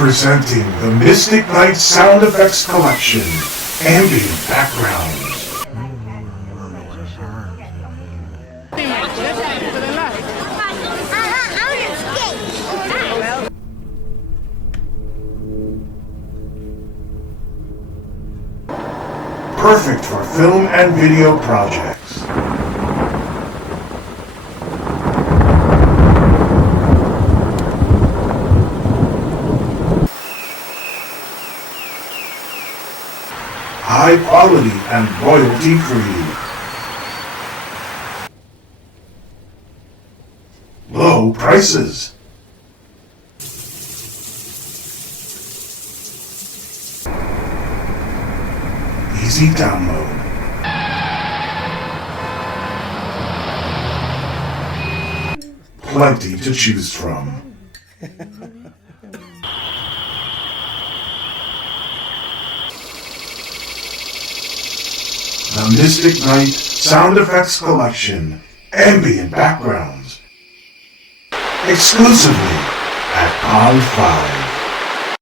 Presenting the Mystic Night Sound Effects Collection, Ambient Backgrounds. Perfect for film and video projects. High quality and royalty free. Low prices. Easy download. Plenty to choose from. The Mystic Night Sound Effects Collection, Ambient Backgrounds. Exclusively at Pond 5.